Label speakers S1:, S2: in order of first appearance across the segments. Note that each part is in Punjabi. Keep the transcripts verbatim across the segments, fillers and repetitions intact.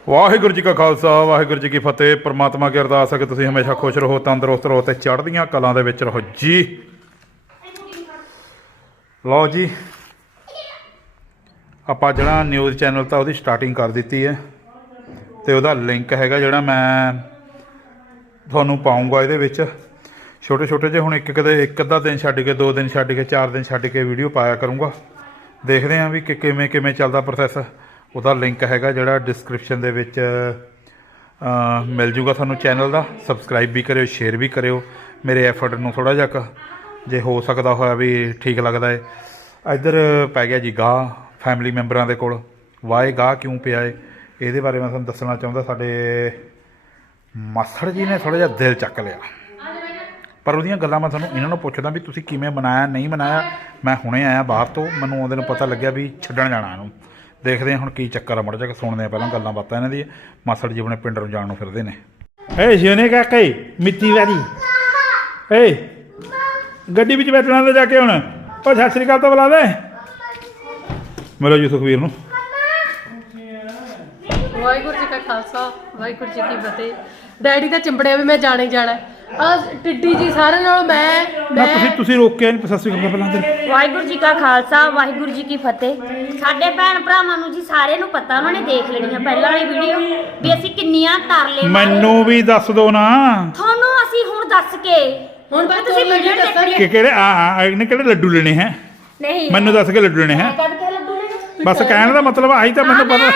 S1: ਵਾਹਿਗੁਰੂ ਜੀ ਕਾ ਖਾਲਸਾ ਵਾਹਿਗੁਰੂ ਜੀ ਕੀ ਫਤਿਹ। परमात्मा की अरदास है कि तुसीं हमेशा खुश रहो, तंदुरुस्त रहो ते चढ़दियां कलां दे विच रहो जी। लो जी आपां जिहड़ा न्यूज़ चैनल तां उहदी स्टार्टिंग कर दित्ती है ते उहदा लिंक हैगा जिहड़ा मैं तुहानूं पाऊँगा इहदे विच। छोटे छोटे जे हुण एक कदे एक अद्धा दिन छड्ड के दो दिन छड्ड के चार दिन छड्ड के वीडियो पाया करूँगा। देखते हैं भी कि किवें किवें चलदा प्रोसैस। ਉਹਦਾ ਲਿੰਕ ਹੈਗਾ ਜਿਹੜਾ ਡਿਸਕ੍ਰਿਪਸ਼ਨ ਦੇ ਵਿੱਚ ਮਿਲ ਜੂਗਾ ਤੁਹਾਨੂੰ ਚੈਨਲ ਦਾ। ਸਬਸਕ੍ਰਾਈਬ ਵੀ ਕਰਿਓ, ਸ਼ੇਅਰ ਵੀ ਕਰਿਓ ਮੇਰੇ ਐਫਰਟ ਨੂੰ ਥੋੜ੍ਹਾ ਜਿਹਾ ਜੇ ਹੋ ਸਕਦਾ ਹੋਇਆ ਵੀ ਠੀਕ ਲੱਗਦਾ ਹੈ। ਇੱਧਰ ਪੈ ਗਿਆ ਜੀ ਗਾਹ ਫੈਮਿਲੀ ਮੈਂਬਰਾਂ ਦੇ ਕੋਲ। ਵਾਏ ਗਾਹ ਕਿਉਂ ਪਿਆ ਹੈ ਇਹਦੇ ਬਾਰੇ ਮੈਂ ਤੁਹਾਨੂੰ ਦੱਸਣਾ ਚਾਹੁੰਦਾ। ਸਾਡੇ ਮਾਸੜ ਜੀ ਨੇ ਥੋੜ੍ਹਾ ਜਿਹਾ ਦਿਲ ਚੱਕ ਲਿਆ, ਪਰ ਉਹਦੀਆਂ ਗੱਲਾਂ ਮੈਂ ਤੁਹਾਨੂੰ ਇਹਨਾਂ ਨੂੰ ਪੁੱਛਦਾ ਵੀ ਤੁਸੀਂ ਕਿਵੇਂ ਮਨਾਇਆ ਨਹੀਂ ਮਨਾਇਆ। ਮੈਂ ਹੁਣੇ ਆਇਆ ਬਾਹਰ ਤੋਂ, ਮੈਨੂੰ ਉਹਦੇ ਨੂੰ ਪਤਾ ਲੱਗਿਆ ਵੀ ਛੱਡਣ ਜਾਣਾ ਇਹਨੂੰ। देखते हैं हम की चक्कर आ, मुड़ जा सुनते हैं पहले गल्लां बातां इन्हां दी। मासड़ जी अपने पिंड नूं जाण नूं फिरदे ने। ए जिने काका मिट्टी वाली ए गड्डी विच बैठना ते जाके हुण ओ सत श्री अकाल तो बुला दे। मिलो जी सुखवीर नूं।
S2: वाहिगुरू जी का खालसा वाहिगुरू जी की फतेह। डैडी दा चिंबड़िया भी मैं जाने जाना आ टिड्डी जी सारे नालों मैं
S1: मैं ਤੁਸੀਂ ਤੁਸੀਂ ਰੋਕਿਆ ਨਹੀਂ। ਸਤਿ ਸ੍ਰੀ ਅਕਾਲ ਪਹਿਲਾਂ ਅੰਦਰ।
S3: ਵਾਹਿਗੁਰੂ ਜੀ ਕਾ ਖਾਲਸਾ ਵਾਹਿਗੁਰੂ ਜੀ ਕੀ ਫਤਿਹ। ਸਾਡੇ ਭੈਣ ਭਰਾਵਾਂ ਨੂੰ ਜੀ ਸਾਰੇ ਨੂੰ ਪਤਾ, ਉਹਨਾਂ ਨੇ ਦੇਖ ਲੈਣੀ ਆ ਪਹਿਲਾਂ ਵਾਲੀ ਵੀਡੀਓ ਵੀ ਅਸੀਂ ਕਿੰਨੀਆਂ ਤਰਲੇ।
S1: ਮੈਨੂੰ ਵੀ ਦੱਸ ਦੋ ਨਾ।
S3: ਤੁਹਾਨੂੰ ਅਸੀਂ ਹੁਣ ਦੱਸ ਕੇ
S2: ਹੁਣ
S3: ਫਿਰ ਤੁਸੀਂ ਵੀਡੀਓ ਦੇਖਣੀ
S1: ਕਿ ਕਿਹੜੇ ਆ ਆ ਇਹਨੇ ਕਿਹੜੇ ਲੱਡੂ ਲੈਣੇ ਹੈ।
S3: ਨਹੀਂ
S1: ਮੈਨੂੰ ਦੱਸ ਕੇ ਲੱਡੂ ਲੈਣੇ ਹੈ।
S3: ਕੱਢ ਕੇ ਲੱਡੂ ਲੈਣੇ
S1: ਬਸ ਕਹਿਣ ਦਾ ਮਤਲਬ ਆਹੀ ਤਾਂ ਮੈਨੂੰ ਪਤਾ।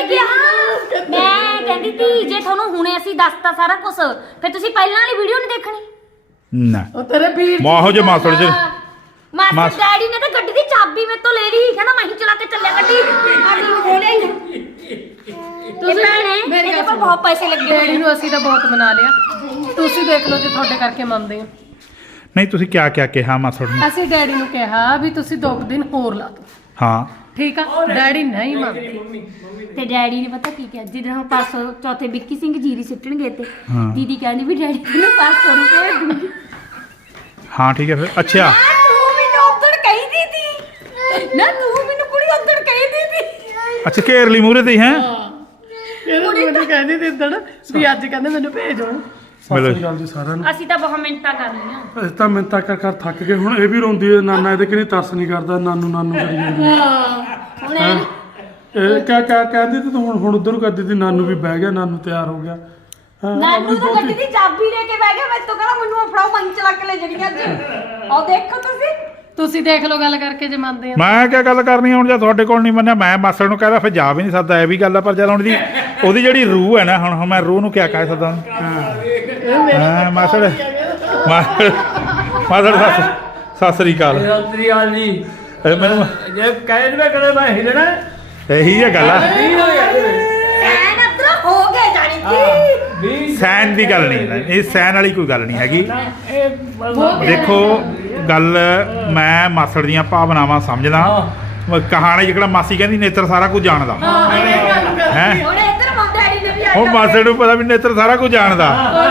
S3: ਮੈਂ ਕਹਿੰਦੀ ਤੀ ਜੇ ਤੁਹਾਨੂੰ ਹੁਣੇ ਅਸੀਂ ਦੱਸਤਾ ਸਾਰਾ ਕੁਝ ਫਿਰ ਤੁਸੀਂ ਪਹਿਲਾਂ ਵਾਲੀ ਵੀਡੀਓ ਨਹੀਂ ਦੇਖਣੀ
S1: ਨਾ।
S2: ਉਹ ਤੇਰੇ ਵੀਰ
S1: ਮਾਹੋ ਜੇ ਮਾਸੜ ਜੀ
S3: ਮਾਸਟਰ ਡੈਡੀ ਨੇ ਤਾਂ ਗੱਡੀ ਦੀ ਚਾਬੀ ਮੇਰੇ ਤੋਂ ਲੈ ਲਈ, ਕਹਿੰਦਾ ਮੈਂ ਹੀ ਚਲਾ ਕੇ ਚੱਲਿਆ ਗੱਡੀ। ਆਡੀ ਨੂੰ ਖੋਲਿਆ ਹੀ ਤੁਸੀਂ ਭੈਣੇ ਮੇਰੇ ਕੋਲ ਬਹੁਤ ਪੈਸੇ ਲੱਗੇ ਹੋਏ।
S2: ਡੈਡੀ ਨੂੰ ਅਸੀਂ ਤਾਂ ਬਹੁਤ ਮਨਾ ਲਿਆ, ਤੁਸੀਂ ਦੇਖ ਲਓ ਜੇ ਤੁਹਾਡੇ ਕਰਕੇ ਮੰਨਦੇ ਹੋ।
S1: ਨਹੀਂ ਤੁਸੀਂ ਕਿਆ ਕਿਆ ਕਿਹਾ ਮਾਸੜ ਨੂੰ?
S2: ਅਸੀਂ ਡੈਡੀ ਨੂੰ ਕਿਹਾ ਵੀ ਤੁਸੀਂ ਦੋ ਦਿਨ ਹੋਰ ਲਾ ਦਿਓ।
S1: ਹਾਂ
S2: ਠੀਕ ਆ, ਡੈਡੀ ਨਹੀਂ ਮੰਨਦੇ।
S3: ਤੇ ਡੈਡੀ ਨੇ ਪਤਾ ਕੀ ਕਿਹਾ, ਜਦੋਂ ਹੁਣ ਪਰਸੋਂ ਚੌਥੇ ਵਿੱਕੀ ਸਿੰਘ ਜੀਰੀ ਸਿੱਟਣ ਗਏ ਤੇ ਦੀਦੀ ਕਹਿੰਦੀ ਵੀ ਡੈਡੀ ਨੂੰ ਪੰਜ ਸੌ ਰੁਪਏ ਦੂੰਗੀ।
S1: ਹਾਂ ਠੀਕ ਹੈ ਫਿਰ। ਅੱਛਾ
S3: ਤੂੰ ਮੈਨੂੰ ਉਧੜ ਕਹੀ ਦੀ ਨਾ, ਤੂੰ ਮੈਨੂੰ ਕੁੜੀ ਉਧੜ ਕਹੀ ਦੀ
S1: ਅੱਛਾ ਕੇਰਲੀ ਮੂਹਰੇ ਤੇ ਹੈ।
S2: ਕੁੜੀ ਮੈਨੂੰ ਕਹਿੰਦੀ ਤੇ ਇਦਣ ਵੀ ਅੱਜ ਕਹਿੰਦੇ ਮੈਨੂੰ ਭੇਜੋ।
S1: ਮਿਲੋ
S4: ਗੱਲ ਜੀ ਸਾਰਿਆਂ ਨੂੰ।
S3: ਅਸੀਂ ਤਾਂ ਬਹੁਤ ਮਿੰਟਾਂ ਕਰ ਲਈਆਂ।
S4: ਅਸੀਂ ਤਾਂ ਮਿੰਤਾ ਕਰ ਕਰ ਥੱਕ ਗਏ। ਹੁਣ ਇਹ ਵੀ ਰੋਂਦੀ ਹੈ, ਨਾਨਾ ਇਹਦੇ ਕਿਹਨੇ ਤਰਸ ਨਹੀਂ ਕਰਦਾ, ਨਾਨੂ ਨਾਨੂ ਕਰੀ ਜਾਂਦੀ ਹੈ।
S3: ਹੁਣ ਇਹ
S4: ਇਹ ਕਿਆ ਕਿਆ ਕਹਿੰਦੀ ਤੇ ਤੂੰ ਹੁਣ ਹੁਣ ਉਧਰ ਨੂੰ ਕਰਦੀ ਤੀ, ਨਾਨੂ ਵੀ ਬਹਿ ਗਿਆ, ਨਾਨੂ ਤਿਆਰ ਹੋ ਗਿਆ। ਹਾਂ,
S3: ਨਾਨੂ ਤਾਂ ਗੱਡੀ ਦੀ ਚਾਬੀ ਲੈ ਕੇ ਬਹਿ ਗਿਆ। ਮੈਂ ਤਾਂ ਕਹਿੰਦਾ ਮੈਨੂੰ ਫੜਾਓ, ਮੈਂ ਚਲਾ ਕੇ ਲੈ ਜਾਣੀ ਅੱਜ। ਆਹ ਦੇਖੋ ਤੁਸੀਂ
S2: ਤੁਸੀਂ ਦੇਖ ਲਓ ਗੱਲ ਕਰਕੇ ਜੇ ਮੰਨਦੇ ਆ।
S1: ਮੈਂ ਕਿਆ ਗੱਲ ਕਰਨੀ ਹੁਣ ਜੇ ਤੁਹਾਡੇ ਕੋਲ ਨਹੀਂ ਮੰਨਿਆ। ਮੈਂ ਮਾਸੜ ਨੂੰ ਕਹਿੰਦਾ ਫਿਰ ਜਾ ਵੀ ਨਹੀਂ ਸਕਦਾ, ਇਹ ਵੀ ਗੱਲ ਆ। ਪਰ ਜਦ ਹੁਣ ਦੀ ਉਹਦੀ ਜਿਹੜੀ ਰੂਹ ਹੈ ਨਾ, ਹੁਣ ਹੁਣ ਮੈਂ ਰੂਹ ਨੂੰ ਕਿਆ ਕਹਿ ਸਕਦਾ। ਹਾਂ ਮਾਸੜ ਮਾਸੜ ਮਾਸੜ ਸਤਿ ਸਤਿ ਸ੍ਰੀ ਅਕਾਲ।
S5: ਸਤਿ ਸ੍ਰੀ ਅਕਾਲ ਜੀ।
S1: ਇਹ ਮੈਨੂੰ
S5: ਜੇ ਕਹਿ ਦੇ ਕਰੇ ਮੈਂ ਹਿਲਣਾ
S1: ਇਹੀ ਹੈ ਗੱਲ ਆ।
S3: ਐਨ ਅਤਰਾ ਹੋ ਗਏ ਜਾਣੀ ਕਿ
S5: ਵੀ
S1: ਸੈਨ ਦੀ ਗੱਲ ਨਹੀਂ, ਇਹ ਸੈਨ ਵਾਲੀ ਕੋਈ ਗੱਲ ਨਹੀਂ ਹੈਗੀ।
S5: ਇਹ
S1: ਦੇਖੋ ਗੱਲ ਮੈਂ ਮਾਸੜ ਦੀਆਂ ਭਾਵਨਾਵਾਂ ਸਮਝਦਾ। ਕਹਾਣੀ ਜਿਹੜਾ ਮਾਸੀ ਕਹਿੰਦੀ ਨੇਤਰ ਸਾਰਾ ਕੁਝ ਜਾਣਦਾ ਹੈ।
S3: ਹੁਣ ਇੱਧਰ ਮੰਮ ਡੈਡੀ ਨੇ ਵੀ
S1: ਉਹ ਮਾਸੜ ਨੂੰ ਪਤਾ ਵੀ ਨੇਤਰ ਸਾਰਾ ਕੁਝ ਜਾਣਦਾ।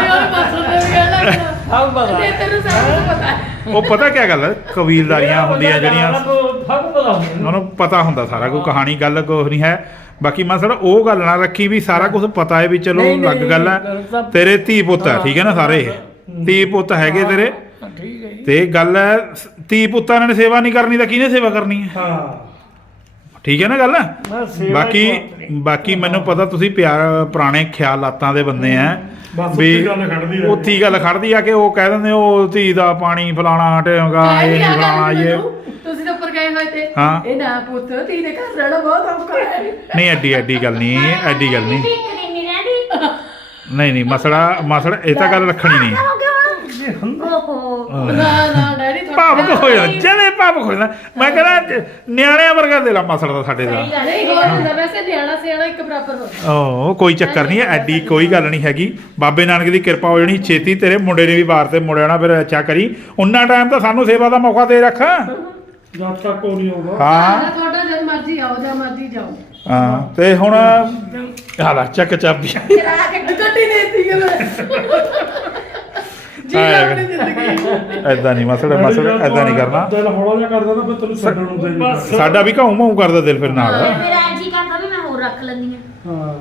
S5: ਸਭ ਪਤਾ
S2: ਤੈਨੂੰ ਸਭ ਪਤਾ।
S1: ਉਹ ਪਤਾ ਕਿਆ ਗੱਲ ਹੈ, ਕਬੀਲਦਾਰੀਆਂ ਹੁੰਦੀਆਂ ਜਿਹੜੀਆਂ
S5: ਸਭ ਪਤਾ ਹੁੰਦਾ।
S1: ਉਹਨੂੰ ਪਤਾ ਹੁੰਦਾ ਸਾਰਾ ਕੁਝ। ਕਹਾਣੀ ਗੱਲ ਕੁਛ ਨਹੀਂ ਹੈ। ਬਾਕੀ ਮਾਸੜ ਉਹ ਗੱਲ ਨਾ ਰੱਖੀ ਵੀ ਸਾਰਾ ਕੁਝ ਪਤਾ ਹੈ ਵੀ ਚਲੋ ਅਲੱਗ ਗੱਲ ਹੈ। ਤੇਰੇ ਧੀ ਪੁੱਤ ਹੈ, ਠੀਕ ਹੈ ਨਾ, ਸਾਰੇ ਧੀ ਪੁੱਤ ਹੈਗੇ ਤੇਰੇ।
S5: ਠੀਕ ਹੈ
S1: ਤੇ ਗੱਲ ਹੈ ਧੀ ਪੁੱਤਾਂ ਨੇ ਸੇਵਾ ਨਹੀਂ ਕਰਨੀ ਤਾਂ ਕਿਹਨੇ ਸੇਵਾ ਕਰਨੀ ਹੈ।
S5: ਹਾਂ
S1: ਠੀਕ ਹੈ ਨਾ ਗੱਲ।
S5: ਮੈਂ ਸੇਵਾ
S1: ਬਾਕੀ ਬਾਕੀ ਮੈਨੂੰ ਪਤਾ ਤੁਸੀਂ ਪਿਆਰ ਪੁਰਾਣੇ ਖਿਆਲਾਤਾਂ ਦੇ ਬੰਦੇ ਆ ਵੀ ਉੱਥੀ ਗੱਲ ਖੜਦੀ ਆ ਕਿ ਉਹ ਕਹਿ ਦਿੰਦੇ ਉਹ ਧੀ ਦਾ ਪਾਣੀ ਫਲਾਣਾ ਢੇਗਾ ਇਹ ਨਹੀਂ ਫਲਾਣਾ ਇਹ।
S2: ਤੁਸੀਂ ਤਾਂ ਉੱਪਰ ਗਏ ਹੋਏ ਤੇ
S1: ਹਾਂ
S2: ਇਹ ਨਾ ਪੁੱਤ ਧੀ ਦੇ ਘਰ ਰਹਿਣਾ ਬਹੁਤ ਔਖਾ ਹੈ।
S1: ਨਹੀਂ ਐਡੀ ਐਡੀ ਗੱਲ ਨਹੀਂ, ਐਡੀ ਗੱਲ ਨਹੀਂ।
S3: ਇੱਕ ਦਿਨ ਨਹੀਂ ਰਹਿੰਦੀ।
S1: ਨਹੀਂ ਨਹੀਂ ਮਸੜਾ ਮਸੜ ਇਹ ਤਾਂ ਗੱਲ ਰੱਖਣੀ ਨਹੀਂ।
S3: ਹੋ ਗਿਆ ਹੁਣ ਓਹੋ
S2: ਨਾ ਨਾ ਡੈਡੀ ਤੁਹਾਡਾ
S1: ਭਾਵੁਕ ਹੋ ਜਾਂਦਾ, ਜਦੇ ਭਾਵੁਕ ਹੋ ਜਾਂਦਾ। ਮੈਂ ਕਹਿੰਦਾ ਨਿਆਣਿਆਂ ਵਰਗਾ ਦੇ ਲਾ ਮਸੜ ਦਾ ਸਾਡੇ ਦਾ।
S2: ਨਹੀਂ ਹੋ ਜਾਂਦਾ ਵੈਸੇ ਨਿਆਣਾ ਸਿਆਣਾ ਇੱਕ ਬਰਾਬਰ ਹੋ।
S1: ਓ ਕੋਈ ਚੱਕਰ ਨਹੀਂ ਹੈ, ਐਡੀ ਕੋਈ ਗੱਲ ਨਹੀਂ ਹੈਗੀ। ਬਾਬੇ ਨਾਨਕ ਦੀ ਕਿਰਪਾ ਹੋ ਜਾਣੀ ਛੇਤੀ। ਤੇਰੇ ਮੁੰਡੇ ਨੇ ਵੀ ਵਾਰ ਤੇ ਮੁੜ ਜਾਣਾ, ਫਿਰ ਅੱਛਾ ਕਰੀ। ਉਹਨਾਂ ਟਾਈਮ ਤਾਂ ਸਾਨੂੰ ਸੇਵਾ ਦਾ ਮੌਕਾ ਦੇ ਰੱਖ।
S4: ਜਦ ਤੱਕ ਉਹ ਨਹੀਂ ਹੋਊਗਾ।
S1: ਹਾਂ
S2: ਤੁਹਾਡਾ ਜਦ ਮਰਜ਼ੀ ਆਓ ਜਾਂ ਮਰਜ਼ੀ ਜਾਓ।
S1: ਹਾਂ ਤੇ ਹੁਣ ਹਾਲਾ ਚੱਕ ਚਾਬੀ
S2: ਚਲਾ ਕੇ ਗੱਡੀ ਦੇਤੀ ਹੈ ਮੈਂ। ਜੀ ਆਪਣੀ ਜ਼ਿੰਦਗੀ
S1: ਐਦਾਂ ਨਹੀਂ ਮਸੜ ਮਸੜ ਐਦਾਂ ਨਹੀਂ ਕਰਨਾ।
S4: ਦਿਲ ਹੌਲਾ ਜਿਹਾ ਕਰਦਾ ਨਾ ਫਿਰ ਤੈਨੂੰ ਛੱਡਣ ਨੂੰ ਦੇ।
S1: ਸਾਡਾ ਵੀ ਘਾਉ ਮਾਉ ਕਰਦਾ ਦਿਲ ਫਿਰ ਨਾਲ।
S3: ਮੇਰਾ ਜੀ ਕਰਦਾ ਵੀ ਮੈਂ ਹੋਰ ਰੱਖ ਲੈਂਦੀ ਆ।
S4: ਹਾਂ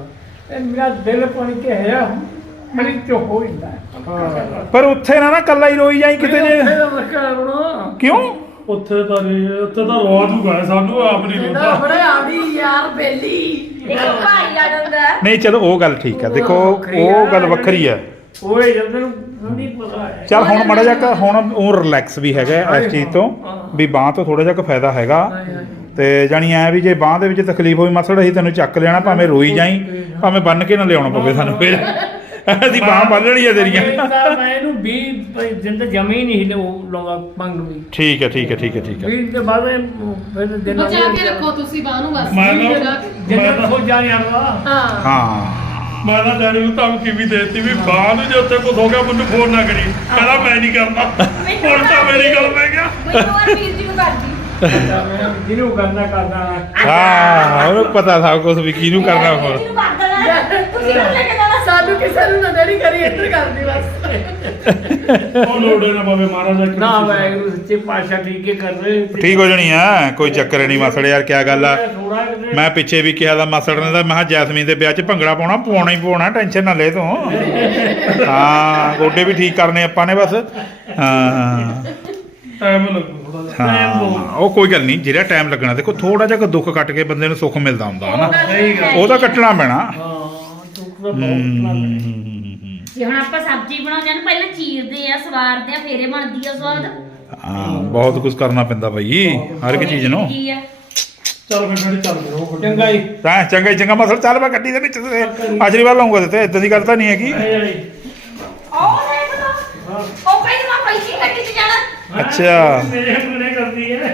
S5: ਇਹ ਮੇਰਾ ਦਿਲ ਪਾਣੀ ਕੇ ਹੈ ਮਰੀ ਤੇ ਹੋ ਜਾਂਦਾ
S1: ਪਰ ਉੱਥੇ ਨਾ ਨਾ ਕੱਲਾ ਹੀ ਰੋਈ ਜਾਈ ਕਿਤੇ ਜੇ
S5: ਜੇ
S1: ਕਿਉਂ
S4: ਉੱਥੇ ਤਾਂ ਨਹੀਂ ਉੱਥੇ ਤਾਂ ਰਵਾ ਦੂਗਾ ਸਾਨੂੰ ਆਪ ਨਹੀਂ ਹੁੰਦਾ
S2: ਬੜੇ ਆਵੀ ਯਾਰ ਬੇਲੀ
S3: ਇੱਕ ਭਾਈ ਆ ਜਾਂਦਾ ਹੈ।
S1: ਨਹੀਂ ਚਲੋ ਉਹ ਗੱਲ ਠੀਕ ਆ ਦੇਖੋ ਉਹ ਗੱਲ ਵੱਖਰੀ ਆ
S5: ਓਏ ਜਦੋਂ ਨਹੀਂ ਪਤਾ ਹੈ
S1: ਚੱਲ ਹੁਣ ਮਾੜਾ ਜਿਹਾ ਕੁ ਹੁਣ ਉਹ ਰਿਲੈਕਸ ਵੀ ਹੈਗਾ ਇਸ ਚੀਜ਼ ਤੋਂ ਵੀ ਬਾਂਹ ਤੋਂ ਥੋੜਾ ਜਿਹਾ ਕੁ ਫਾਇਦਾ ਹੈਗਾ ਤੇ ਜਾਣੀ ਐ ਵੀ ਜੇ ਬਾਂਹ ਦੇ ਵਿੱਚ ਤਕਲੀਫ ਹੋਈ ਮਸੜ ਅਸੀਂ ਤੈਨੂੰ ਚੱਕ ਲੈਣਾ ਭਾਵੇਂ ਰੋਈ ਜਾਈ ਭਾਵੇਂ ਬੰਨ ਕੇ ਨਾ ਲਿਆਉਣਾ ਪਵੇ ਸਾਨੂੰ ਫਿਰ ਅਸੀਂ ਬਾਂਹ ਬੰਨਣੀ ਆ ਤੇਰੀਆਂ
S5: ਤਾਂ ਮੈਂ ਇਹਨੂੰ ਵੀਹ ਦਿਨ ਤਾਂ ਜਮੇ ਹੀ ਨਹੀਂ ਲਾਉਂਦਾ ਪੰਗ ਵੀ
S1: ਠੀਕ ਹੈ ਠੀਕ ਹੈ ਠੀਕ ਹੈ ਠੀਕ ਹੈ
S5: ਵੀਹ ਦੇ ਬਾਅਦ ਇਹ ਫਿਰ ਦਿਨ
S2: ਬਚਾ ਕੇ ਰੱਖੋ ਤੁਸੀਂ ਬਾਹ ਨੂੰ ਬਸ
S4: ਮੈਂ ਨਾ-
S2: ਬਚਾ ਕੇ-
S5: ਜਿੰਨਾ ਹੋ ਜਾ ਜਾਂਦਾ
S2: ਹਾਂ
S1: ਹਾਂ
S4: ਮੈਂ ਤਾਂ ਡੈਡੀ ਨੂੰ ਧਮਕੀ ਵੀ ਦੇਤੀ ਵੀ ਬਾਹਰ ਨੂੰ ਜੇ ਉੱਥੇ ਕੁਝ ਹੋ ਗਿਆ ਮੈਨੂੰ ਫੋਨ ਨਾ ਕਰੀ ਕਹਿੰਦਾ ਮੈਂ ਨਹੀਂ ਕਰਨਾ ਹੁਣ ਤਾਂ ਮੇਰੀ ਗੱਲ ਪੈ ਗਿਆ
S3: ਮੈਨੂੰ ਔਰ ਵੀਰ ਜੀ ਨੂੰ ਕਰਦੀ
S5: ਮੈਂ ਜਿਹਨੂੰ ਕਰਨਾ ਕਰਦਾ
S1: ਹਾਂ ਉਹਨੂੰ ਪਤਾ ਸਭ ਕੁਝ ਵੀ ਕਿਹਨੂੰ ਕਰਨਾ
S3: ਵੀਰ
S1: ਹੋਰ
S3: ਜੀ ਨੂੰ ਕਰ ਦੇਣਾ ਤੁਸੀਂ ਨੂੰ ਲੈ ਕੇ ਜਾਣਾ
S2: ਸਾਨੂੰ ਕਿਸੇ ਨੂੰ ਨਾ ਦੇਣੀ ਕਰੀ ਇੱਧਰ ਕਰਦੀ ਬਸ
S4: ਉਹ ਲੋੜੇ ਨਾ ਪਵੇ ਮਹਾਰਾਜਾ
S5: ਨਾ ਵਾਹਿਗੁਰੂ ਸੱਚੇ ਪਾਤਸ਼ਾਹ ਠੀਕ ਹੀ ਕਰ ਰਹੇ
S1: ਠੀਕ ਹੋ ਜਾਣੀ ਆ ਕੋਈ ਚੱਕਰ ਨਹੀਂ ਮਸੜ ਯਾਰ ਕੀ ਗੱਲ ਆ
S5: ਥੋੜਾ ਕਿਤੇ
S1: ਮੈਂ ਪਿੱਛੇ ਵੀ ਕਿਹਾ ਦਾ ਮਸੜ ਨੇ ਤਾਂ ਮੈਂ ਕਿਹਾ ਜੈਸਮੀਨ ਦੇ ਵਿਆਹ 'ਚ ਭੰਗੜਾ ਪਾਉਣਾ ਪਾਉਣਾ ਹੀ ਪਾਉਣਾ ਟੈਨਸ਼ਨ ਨਾ ਲੈ ਤੂੰ ਹਾਂ ਗੋਡੇ ਵੀ ਠੀਕ ਕਰਨੇ ਆਪਾਂ ਨੇ ਬਸ ਹਾਂ
S4: ਟਾਈਮ ਲੱਗੂ ਥੋੜਾ ਜਿਹਾ
S1: ਹਾਂ ਉਹ ਕੋਈ ਗੱਲ ਨਹੀਂ ਜਿਹੜਾ ਟਾਈਮ ਲੱਗਣਾ ਦੇਖੋ ਥੋੜਾ ਜਿਹਾ ਦੁੱਖ ਕੱਟ ਕੇ ਬੰਦੇ ਨੂੰ ਸੁੱਖ ਮਿਲਦਾ ਹੁੰਦਾ ਹਨਾ
S5: ਸਹੀ ਗੱਲ
S1: ਉਹਦਾ ਕੱਟਣਾ ਪੈਣਾ
S5: ਹਾਂ ਦੁੱਖ ਦਾ ਬਹੁਤ ਲੱਗਦਾ
S1: ਹਮ,
S3: ਜੇ ਹੁਣ ਆਪਾਂ ਸਬਜ਼ੀ ਬਣਾਉਂਦੇ ਆ ਨਾ ਪਹਿਲਾਂ ਚੀਰਦੇ ਆ ਸਵਾਰਦੇ ਆ ਫੇਰੇ ਬਣਦੀ ਆ ਸਵਾਦ
S1: ਹਾਂ ਬਹੁਤ ਕੁਝ ਕਰਨਾ ਪੈਂਦਾ ਬਈ ਹਰ ਇੱਕ ਚੀਜ਼ ਨੂੰ
S3: ਕੀ ਆ
S4: ਚੱਲ ਫਿਰ ਡੈਡੀ ਚੱਲ ਫਿਰ ਉਹ
S5: ਚੰਗਾ ਜੀ
S1: ਤਾਂ ਚੰਗਾ ਹੀ ਚੰਗਾ ਮਸਲ ਚੱਲ ਮੈਂ ਗੱਡੀ ਦੇ ਵਿੱਚ ਆਖਰੀ ਵਾਰ ਲਾਉਂਗਾ ਤੇ ਇਦਾਂ ਦੀ ਗੱਲ ਤਾਂ ਨਹੀਂ ਹੈਗੀ
S5: ਆਏ ਆਏ
S3: ਉਹ ਨਹੀਂ ਪਤਾ ਉਹ ਕਹਿੰਦੀ ਮੈਂ ਪੈਸੇ ਗੱਡੀ 'ਚ ਜਾਣਾ
S1: ਅੱਛਾ
S5: ਮੇਰੇ ਮਨੇ ਕਰਦੀ ਹੈ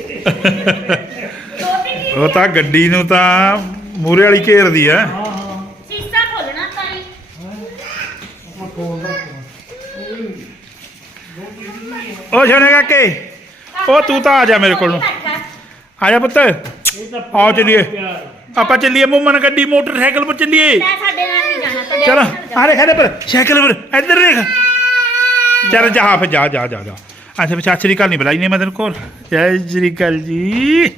S3: ਦੋ ਤਿੰਨ
S1: ਉਹ ਤਾਂ ਗੱਡੀ ਨੂੰ ਤਾਂ ਮੂਰੇ ਵਾਲੀ ਘੇਰਦੀ ਆ
S5: ਹਾਂ ਹਾਂ
S3: ਸੀਸਾ ਖੋਲਣਾ ਤਾਂ ਹੀ
S1: ਉਹ ਛੋਣੇ ਕਾਕੇ ਉਹ ਤੂੰ ਤਾਂ ਆ ਜਾ ਮੇਰੇ ਕੋਲ ਨੂੰ ਆ ਜਾ ਪੁੱਤ
S5: ਇਹ ਤਾਂ
S1: ਆਓ ਚੱਲੀਏ
S5: ਪਿਆਰ
S1: ਆਪਾਂ ਚੱਲੀਏ ਮੁੰਮਨ ਗੱਡੀ ਮੋਟਰਸਾਈਕਲ ਪਰ ਚੱਲੀਏ
S3: ਮੈਂ ਸਾਡੇ ਨਾਲ ਨਹੀਂ ਜਾਣਾ ਤੁਹਾਡੇ
S1: ਚਲ
S3: ਨਾਲ ਜਾਣਾ।
S1: ਆ ਦੇਖ ਪਰ ਸਾਈਕਲ ਪਰ ਇੱਧਰ ਦੇਖ ਚੱਲ ਜਾ ਫਿਰ ਜਾ ਜਾ ਜਾ ਜਾ ਅੱਛਾ ਫਿਰ ਸਤਿ ਸ੍ਰੀ ਅਕਾਲ ਨਹੀਂ ਬੁਲਾਈ ਨਹੀਂ ਮੈਂ ਤੈਨੂੰ ਕੋਲ ਜੈ ਸ੍ਰੀ ਅਕਾਲ ਜੀ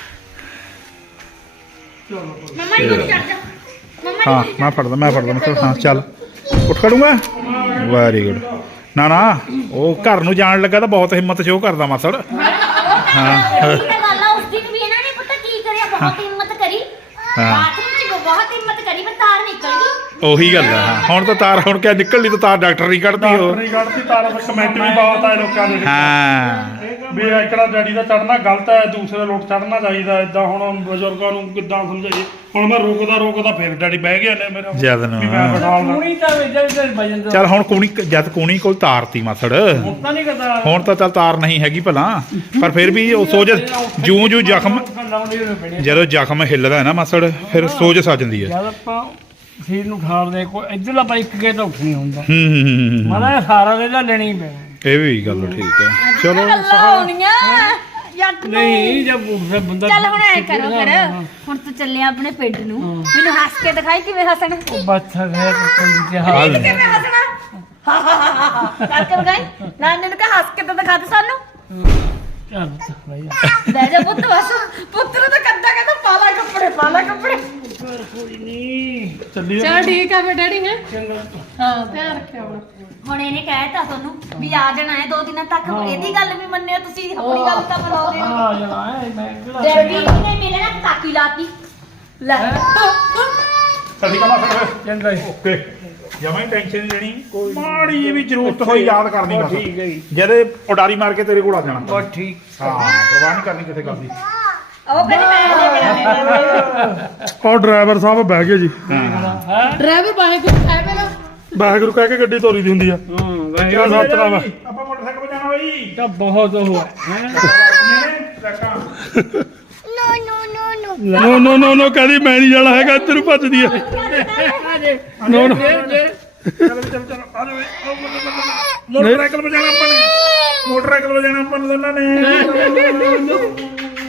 S3: ਮੰਮਾ ਜੀ ਕੁਝ ਕਰ ਜਾ ਮੰਮਾ
S1: ਹਾਂ
S3: ਜੀ
S1: ਮੈਂ ਫੜਦਾ ਮੈਂ ਫੜਦਾ ਮੈਂ ਹਾਂ ਚੱਲ ਉੱਠ ਖੜੂੰਗਾ ਵੈਰੀ ਗੁੱਡ ਨਾ ਨਾ ਉਹ ਘਰ ਨੂੰ ਜਾਣ ਲੱਗਾ ਤਾਂ ਬਹੁਤ ਹਿੰਮਤ ਸ਼ੋਅ ਕਰਦਾ ਮਸੜ
S3: ਹਾਂ ਇਹ ਗੱਲ ਆ ਉਸ ਦਿਨ ਵੀ ਇਹਨਾਂ ਨੇ ਪਤਾ ਕੀ ਕਰਿਆ ਬਹੁਤ ਹਿੰਮਤ ਕਰੀ
S1: ਹਾਂ।
S3: ਬਾਥਰੂਮ 'ਚ ਬਹੁਤ ਹਿੰਮਤ ਕਰੀ ਪਰ ਤਾਰ ਨਿਕਲ ਗਈ
S1: ਉਹੀ ਗੱਲ ਆ ਹੁਣ ਤਾਂ ਤਾਰ ਹੁਣ ਕਿਆ ਨਿਕਲਣੀ ਤਾਂ ਤਾਰ ਡਾਕਟਰ ਨਹੀਂ ਕੱਢਦੀ ਉਹ
S4: ਆਪਣੀ ਗਲਤੀ ਤਾਰਾ ਦਾ ਕਮੈਂਟ ਵੀ ਬਹੁਤ ਆਏ ਲੋਕਾਂ ਦੇ
S1: ਹਾਂ
S4: ਵੀ ਇਕੜਾ ਡੈਡੀ ਦਾ ਚੜਨਾ ਗਲਤ ਹੈ ਦੂਸਰੇ ਲੋਟ ਚੜਨਾ ਚਾਹੀਦਾ ਇਦਾਂ ਹੁਣ ਬਜ਼ੁਰਗਾਂ ਨੂੰ ਕਿੱਦਾਂ ਸਮਝਾਈਏ ਹੁਣ ਮੈਂ ਰੋਕਦਾ ਰੋਕਦਾ ਫਿਰ ਡੈਡੀ ਬਹਿ ਗਿਆ ਨੇ ਮੇਰਾ
S1: ਜਦ ਨੂੰ
S4: ਵੀ ਮੈਂ ਬਿਠਾ ਲਾਂ
S5: ਕੂਣੀ ਤਾਂ ਵਿੱਚ ਵਿੱਚ ਵਜਨ ਦਾ
S1: ਚੱਲ ਹੁਣ ਕੂਣੀ ਜਦ ਕੂਣੀ ਕੋਲ ਤਾਰਤੀ ਮਸੜ
S5: ਹੁਣ ਤਾਂ ਨਹੀਂ ਕਰਦਾ
S1: ਹੁਣ ਤਾਂ ਚੱਲ ਤਾਰ ਨਹੀਂ ਹੈਗੀ ਭਲਾ ਪਰ ਫਿਰ ਵੀ ਉਹ ਸੋਜ ਜੂ ਜੂ ਜ਼ਖਮ
S5: ਲਾਉਂਦੇ ਹੋਣੇ ਪੈਣੇ
S1: ਜਦੋਂ ਜ਼ਖਮ ਹਿੱਲਦਾ ਹੈ ਨਾ ਮਸੜ ਫਿਰ ਸੋਜ ਸੱਜਦੀ ਹੈ
S5: ਜਦ ਆਪਾਂ ਸਰੀਰ ਨੂੰ ਠਾਲਦੇ ਕੋਈ ਇੱਧਰਲਾ ਬਾਈ ਇੱਕ ਕੇ ਤਾਂ ਉੱਠ ਨਹੀਂ ਹੁੰਦਾ
S1: ਹੂੰ ਹੂੰ, ਹੂੰ ਹੂੰ।
S5: ਮਾੜਾ ਸਾਰਾ ਦੇ ਤਾਂ ਲੈਣੀ ਹੀ ਪੈਣਾ
S1: ਇਹ ਵੀ ਗੱਲ ਠੀਕ ਹੈ ਚਲੋ
S3: ਗੱਲਾਂ ਹੋਣੀਆਂ ਜੱਟ ਨੂੰ
S5: ਨਹੀਂ ਜਦ ਉੱਠਦਾ ਬੰਦਾ
S3: ਚੱਲ ਹੁਣ ਐ ਕਰੋ ਫਿਰ ਹੁਣ ਤੂੰ ਚੱਲਿਆ ਆਪਣੇ ਪਿੰਡ ਨੂੰ ਮੈਨੂੰ ਹੱਸ ਕੇ ਦਿਖਾਈ ਕਿਵੇਂ ਹੱਸਣਾ
S5: ਉਹ ਬੱਚਾ ਹੈ ਕੰਦੀ ਤੇ
S1: ਹਾਲ
S5: ਹਾਲ
S3: ਕਿਵੇਂ ਹੱਸਣਾ ਹਾ ਹਾ ਹਾ ਹਾ ਕਰਕੇ ਦਿਖਾਈ ਨਾਨੇ ਨੂੰ ਕਹ ਹੱਸ ਕੇ ਤਾਂ ਦਿਖਾ ਦੇ ਸਾਨੂੰ
S5: ਚੱਲ ਭਾਈ
S3: ਲੈ ਜਾ ਪੁੱਤ ਬਸ ਪੁੱਤ ਨੂੰ ਤਾਂ ਕੱਦਾ ਕਹਿੰਦਾ ਪਾਲਾ ਕੱਪੜੇ ਪਾਲਾ ਕੱਪੜੇ
S5: ਕੋਈ ਨਹੀਂ
S4: ਚੱਲੀਏ
S2: ਚਲ ਠੀਕ ਆ ਫੇ ਡੈਡੀ ਹੈ
S5: ਚੰਗਾ
S2: ਹਾਂ ਧਿਆਨ ਰੱਖਿਓ ਆਪਣਾ
S3: ਹੁਣ ਇਹਨੇ ਕਹਿਤਾ ਤੁਹਾਨੂੰ ਵੀ ਆ ਜਾਣਾ ਹੈ ਦੋ ਦਿਨਾਂ ਤੱਕ ਇਹਦੀ ਗੱਲ ਵੀ ਮੰਨਿਓ ਤੁਸੀਂ ਆਪਣੀ ਗੱਲ ਤਾਂ ਮਨਾਉਂਦੇ ਹੋ
S5: ਆ ਜਾਣਾ ਹੈ ਮੈਂ ਕਿਹੜਾ
S3: ਡੈਡੀ ਨੇ ਮੇਰੇ ਨਾਲ ਤਾਕੀ ਲਾਤੀ ਲੈ
S1: ਸਦੀ ਕਮਾ ਫਿਰ
S5: ਚੰਗਾ ਜੀ
S1: ਓਕੇ ਜਮਾਂ ਹੀ ਟੈਨਸ਼ਨ ਨਹੀਂ ਲੈਣੀ ਮਾੜੀ ਜਿਹੀ ਵੀ ਜ਼ਰੂਰਤ ਹੋਈ ਯਾਦ ਕਰਨੀ ਬਸ
S5: ਠੀਕ ਹੈ ਜੀ
S1: ਜਦੇ ਉਡਾਰੀ ਮਾਰ ਕੇ ਤੇਰੇ ਕੋਲ ਆ ਜਾਣਾ
S5: ਬਹੁਤ ਠੀਕ
S1: ਹਾਂ ਪਰਵਾਹ ਨਹੀਂ ਕਰਨੀ ਕਿਸੇ ਗੱਲ ਦੀ
S3: ਉਹ ਕਹਿੰਦੀ ਮੈਂ ਲੈ ਕੇ ਆਉਂਦੀ
S4: ਉਹ ਡਰਾਈਵਰ ਸਾਹਿਬ ਬਹਿ ਗਏ ਜੀ
S5: ਹੈ
S2: ਡਰਾਈਵਰ ਬਾਹਰ ਕੋਈ ਹੈ ਪਹਿਲਾਂ
S4: ਵਾਹਿਗੁਰੂ ਕਹਿ ਕੇ ਗੱਡੀ ਤੋਰੀ ਦੀ ਹੁੰਦੀ ਆ
S5: ਹਾਂ
S4: ਕਿਆ
S5: ਵੈਸੇ
S4: ਸਤਨਾਮ ਆ।
S1: ਆਪਾਂ ਮੋਟਰਸਾਈਕਲ ਤੇ ਜਾਣਾ ਬਈ
S5: ਤਾਂ ਬਹੁਤ ਉਹ ਹੈ
S4: ਨੋ ਨੋ ਨੋ ਨੋ ਕਹਿੰਦੀ ਮੈਂ ਨਹੀਂ ਜਾਣਾ ਹੈਗਾ ਇੱਧਰ ਨੂੰ ਭੱਜਦੀ ਆ ਨੋ ਨੋ
S1: ਚਲ ਚਲ ਚਲ ਆ ਜਾ ਮੋਟਰਸਾਈਕਲ ਤੇ ਜਾਣਾ ਆਪਾਂ ਨੇ ਮੋਟਰਸਾਈਕਲ ਤੇ ਜਾਣਾ ਆਪਾਂ ਨੇ ਦੋਨਾਂ ਨੇ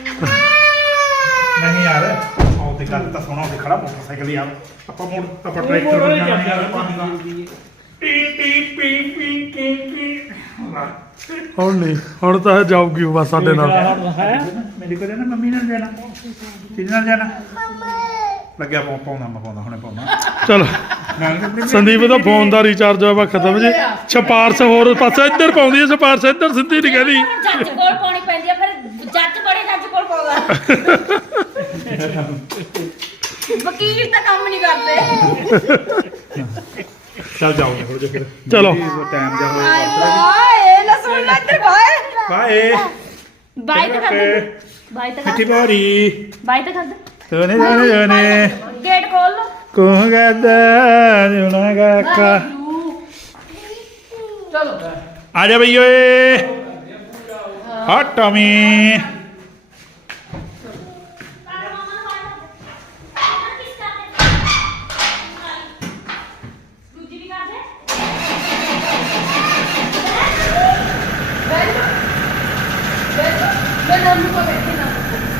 S1: ਨਹੀਂ ਯਾਰ ਆਉ ਤੇ ਗੱਲ ਤਾਂ ਸੁਣੋ ਤੇ ਖੜਾ ਮੋਟਰਸਾਈਕਲ ਯਾਰ ਆਪਾਂ ਮੋੜ ਆਪਾਂ ਟਰੈਕਟਰ ਤੇ ਜਾਣਾ ਯਾਰ ਟੀ ਟੀ ਪੀ ਪੀ ਕੇ ਕੀ
S4: ਹੁਣ ਨਹੀਂ ਹੁਣ ਤਾਂ ਇਹ ਜਾਊਗੀ ਬਸ ਸਾਡੇ ਨਾਲ
S5: ਹੈ
S1: ਮੇਰੇ ਕੋਲ ਜਾਣਾ ਮੰਮੀ ਨਾਲ ਜਾਣਾ ਕਿਹਦੇ ਨਾਲ ਜਾਣਾ ਲੱਗਿਆ ਪਾ- ਪਾਉਂਦਾ ਮੈਂ ਪਾਉਂਦਾ ਹੁਣੇ ਪਾਉਂਦਾ
S4: ਚਲ ਸੰਦੀਪ ਦਾ ਫੋਨ ਦਾ ਰੀਚਾਰਜ ਆ ਵਾ ਖਤਮ ਜੀ ਸਿਫਾਰਸ਼ ਹੋਰ ਪਾਸੇ ਇੱਧਰ ਪਾਉਂਦੀ ਹੈ ਸਿਫਾਰਸ਼ ਇੱਧਰ ਸਿੱਧੀ ਨਹੀਂ ਕਹਿੰਦੀ
S3: ਹੁਣ ਜੱਜ ਕੋਲ ਪਾਉਣੀ ਪੈਂਦੀ ਆ ਫਿਰ ਜੱਜ ਬੜੇ ਜੱਜ ਕੋਲ ਪਾਉਂਦਾ ਵਕੀਲ ਤਾਂ ਕੰਮ ਨਹੀਂ ਕਰਦੇ
S1: ਚੱਲ ਜਾਓਗੇ ਹੁਣ ਜੇ ਫਿਰ
S4: ਚਲੋ
S1: ਟਾਈਮ ਜਾ ਹੋਇਆ
S3: ਆਏ ਨਾ ਸੁਣ ਲੈ ਇੱਧਰ ਬਾਏ
S1: ਬਾਏ
S3: ਬਾਈ ਤਾਂ ਕਰ ਬਾਈ ਤਾਂ
S1: ਮਿੱਠੀ
S3: ਕਰ
S1: ਬੋਰੀ
S3: ਬਾਈ ਤਾਂ ਕਰ
S1: ਤੋਨੇ ਤੋਨੇ ਤੋਨੇ
S3: ਗੇਟ ਖੋਲ ਲੋ
S1: ਕੋਹ ਗਦਾ ਜੁਣਾ ਕਾਕਾ
S2: ਚਲੋ
S1: ਆ ਜਾ ਬਈ ਓਏ ਹਾਂ ਟਮੀ
S2: ਮੈਂ ਨਾਮ ਨੂੰ ਬੈਠੇ ਨਾ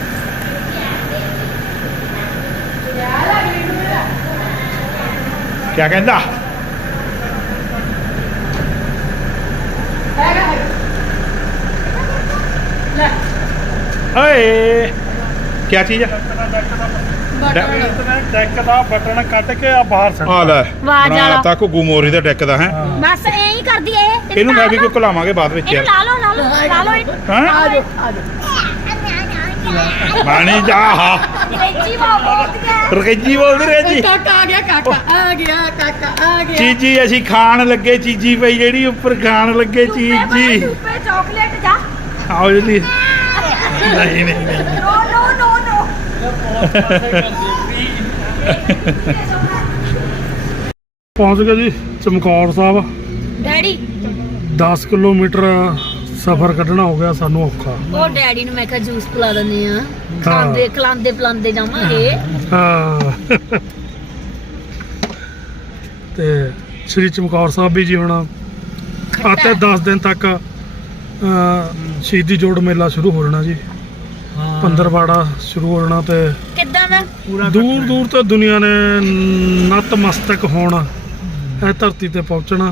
S2: ਯਾਰ ਆ ਗਈ ਮੇਰਾ
S1: ਕੀ ਕਹਿੰਦਾ
S2: ਹੈਗਾ ਹੈ ਲੈ
S1: ਓਏ ਕੀ ਚੀਜ਼ ਆ
S2: ਬਟਨ
S4: ਡੈਕ ਦਾ ਬਟਨ ਕੱਢ ਕੇ ਆ ਬਾਹਰ ਸੱਟ
S1: ਆ ਲੈ
S3: ਆਵਾਜ਼ ਵਾਲਾ।
S1: ਬਣਾ ਤਾ ਘੁੱਗੂ ਮੋਰੀ ਦਾ ਡੈਕ ਦਾ ਹੈ
S3: ਬਸ ਐਂ ਹੀ ਕਰਦੀ ਏ ਇਹ
S1: ਇਹਨੂੰ ਮੈਂ ਵੀ ਕੋਈ ਘੁਲਾਵਾਂਗੇ ਬਾਅਦ ਵਿੱਚ
S3: ਇਹਨੂੰ
S1: ਯਾਰ
S3: ਲਾ ਲਓ ਲਾ ਲਓ ਲਾ ਲਓ ਇਹਨੂੰ
S1: ਹਾਂ
S2: ਆ ਜਾ ਆ ਜਾ
S1: ਮਾਣੀ ਜਾ ਹਾ
S3: ਰੇਜੀ ਬਹੁਤ ਗਿਆ
S1: ਰਕੇਜੀ ਬੋਲਦੀ ਰੇਜੀ
S2: ਕਾਕਾ ਆ ਗਿਆ ਕਾਕਾ ਆ ਗਿਆ ਕਾਕਾ ਆ ਗਿਆ
S1: ਚੀਜੀ ਅਸੀਂ ਖਾਣ ਲੱਗੇ ਚੀਜੀ ਪਈ ਜਿਹੜੀ ਉੱਪਰ ਖਾਣ ਲੱਗੇ ਚੀਜੀ
S3: ਉੱਪਰ ਚਾਕਲੇਟ ਜਾ
S1: ਆਓ ਜੀ ਨਹੀਂ ਨਹੀਂ ਨਹੀਂ
S3: ਨੋ ਨੋ ਨੋ ਨੋ
S4: ਪਹੁੰਚ ਗਏ ਜੀ ਚਮਕੌਰ ਸਾਹਿਬ
S3: ਡੈਡੀ
S4: ਦਸ ਕਿਲੋਮੀਟਰ ਸਫ਼ਰ ਕੱਢਣਾ ਹੋ ਗਿਆ ਸਾਨੂੰ ਔਖਾ
S3: ਉਹ ਡੈਡੀ ਨੂੰ ਮੈਂ ਕਿਹਾ ਜੂਸ ਪਿਲਾ ਦਿੰਦੇ ਆ ਖਾਂਦੇ ਖਲਾਂਦੇ ਪਲਾਂਦੇ ਜਾਵਾਂਗੇ
S4: ਹਾਂ ਤੇ ਸ੍ਰੀ ਚਮਕੌਰ ਸਾਹਿਬ ਵੀ ਜੀ ਹੁਣ ਆਤੇ ਦਸ ਦਿਨ ਤੱਕ ਅਹ, ਸ਼ਹੀਦੀ ਜੋੜ ਮੇਲਾ ਸ਼ੁਰੂ ਹੋ ਜਾਣਾ ਜੀ ਪੰਦਰਵਾੜਾ ਸ਼ੁਰੂ ਹੋ ਜਾਣਾ ਤੇ
S3: ਕਿੱਦਾਂ ਦਾ
S4: ਦੂਰ ਦੂਰ ਤੋਂ ਦੁਨੀਆ ਨੇ ਨਤਮਸਤਕ ਹੋਣ ਇਹ ਧਰਤੀ ਤੇ ਪਹੁੰਚਣਾ